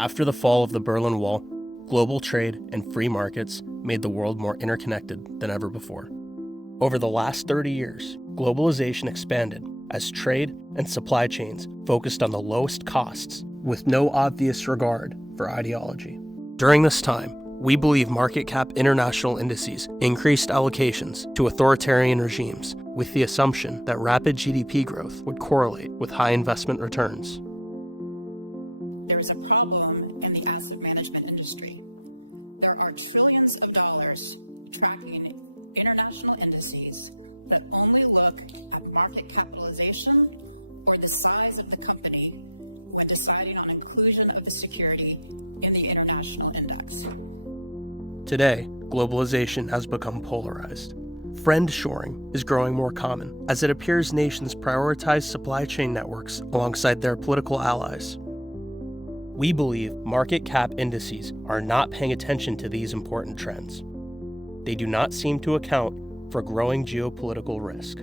After the fall of the Berlin Wall, global trade and free markets made the world more interconnected than ever before. Over the last 30 years, globalization expanded as trade and supply chains focused on the lowest costs with no obvious regard for ideology. During this time, we believe market cap international indices increased allocations to authoritarian regimes with the assumption that rapid GDP growth would correlate with high investment returns. There is a problem in the asset management industry. There are trillions of dollars tracking international indices that only look at market capitalization or the size of the company when deciding on inclusion of the security in the international index. Today, globalization has become polarized. Friend-shoring is growing more common as it appears nations prioritize supply chain networks alongside their political allies. We believe market cap indices are not paying attention to these important trends. They do not seem to account for growing geopolitical risk.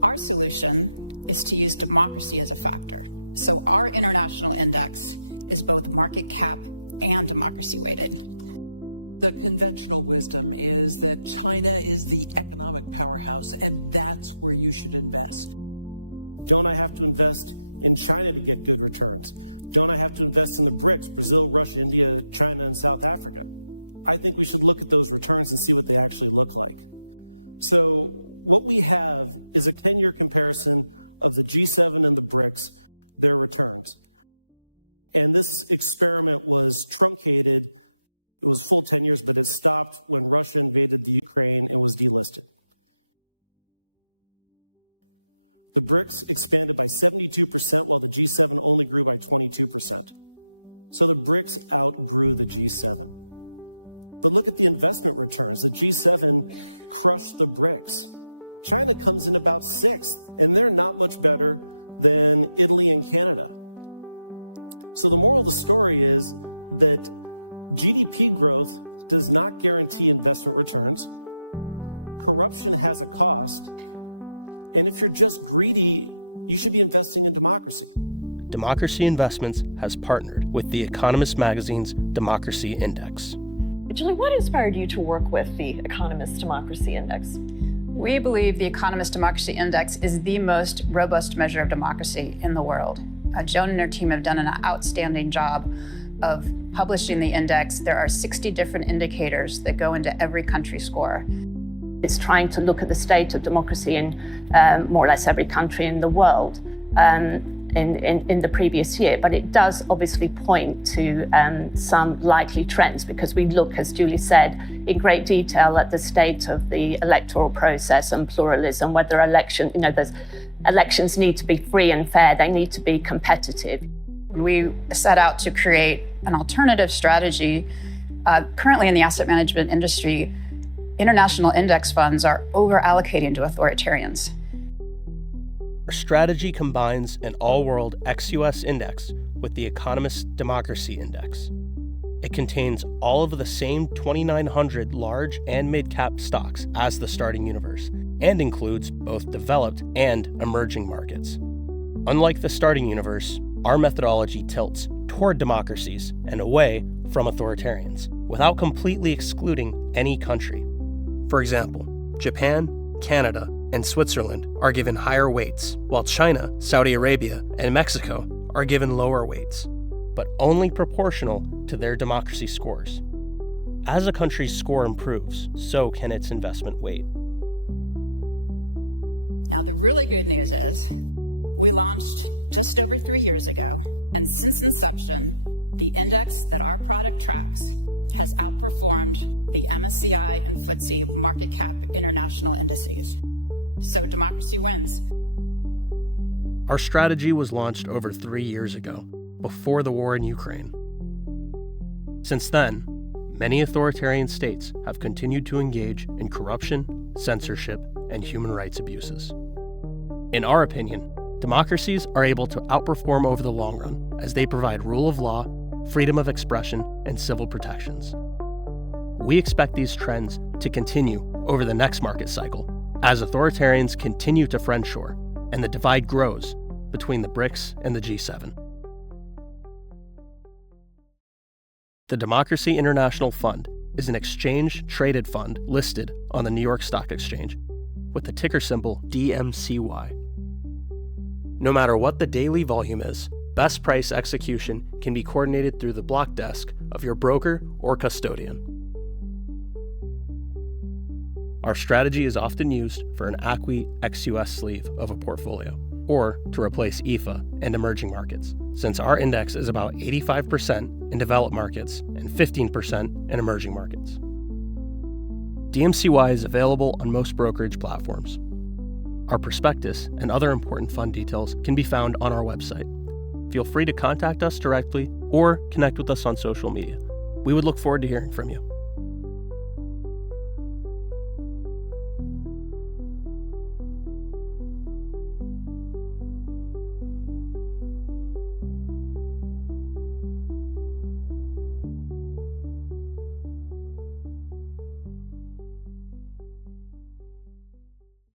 Our solution is to use democracy as a factor. So our international index is both market cap and democracy weighted. The conventional wisdom is that China is the economic powerhouse, and that's where you should invest. Don't I have to invest in China to get good returns? Don't I have to invest in the BRICS, Brazil, Russia, India, China, and South Africa? I think we should look at those returns and see what they actually look like. So what we have is a 10-year comparison of the G7 and the BRICS, their returns. And this experiment was truncated. It was full 10 years, but it stopped when Russia invaded the Ukraine and was delisted. The BRICS expanded by 72%, while the G7 only grew by 22%. So the BRICS outgrew the G7. But look at the investment returns. The G7 crushed the BRICS. China comes in about sixth, and they're not much better than Italy and Canada. So the moral of the story is that GDP growth does not guarantee investment returns. Corruption has a cost. And if you're just greedy, you should be investing in democracy. Democracy Investments has partnered with The Economist magazine's Democracy Index. Julie, what inspired you to work with the Economist Democracy Index? We believe the Economist Democracy Index is the most robust measure of democracy in the world. Joan and her team have done an outstanding job of publishing the index. There are 60 different indicators that go into every country score. It's trying to look at the state of democracy in more or less every country in the world in the previous year, but it does obviously point to some likely trends, because we look, as Julie said, in great detail at the state of the electoral process and pluralism, whether elections need to be free and fair, they need to be competitive. We set out to create an alternative strategy. Currently in the asset management industry, international index funds are over-allocating to authoritarians. Our strategy combines an all-world ex-US index with the Economist Democracy Index. It contains all of the same 2,900 large and mid-cap stocks as the starting universe, and includes both developed and emerging markets. Unlike the starting universe, our methodology tilts toward democracies and away from authoritarians, without completely excluding any country. For example, Japan, Canada, and Switzerland are given higher weights, while China, Saudi Arabia, and Mexico are given lower weights, but only proportional to their democracy scores. As a country's score improves, so can its investment weight. Now, the really good news is we launched just over 3 years ago, and since inception, the index that our product tracks has outperformed the MSCI and FTSE market cap international indices. So democracy wins. Our strategy was launched over 3 years ago, before the war in Ukraine. Since then, many authoritarian states have continued to engage in corruption, censorship, and human rights abuses. In our opinion, democracies are able to outperform over the long run as they provide rule of law, freedom of expression, and civil protections. We expect these trends to continue over the next market cycle as authoritarians continue to friendshore and the divide grows between the BRICS and the G7. The Democracy International Fund is an exchange-traded fund listed on the New York Stock Exchange with the ticker symbol DMCY. No matter what the daily volume is, best price execution can be coordinated through the block desk of your broker or custodian. Our strategy is often used for an ACWI ex-US sleeve of a portfolio, or to replace EFA and emerging markets, since our index is about 85% in developed markets and 15% in emerging markets. DMCY is available on most brokerage platforms. Our prospectus and other important fund details can be found on our website. Feel free to contact us directly or connect with us on social media. We would look forward to hearing from you.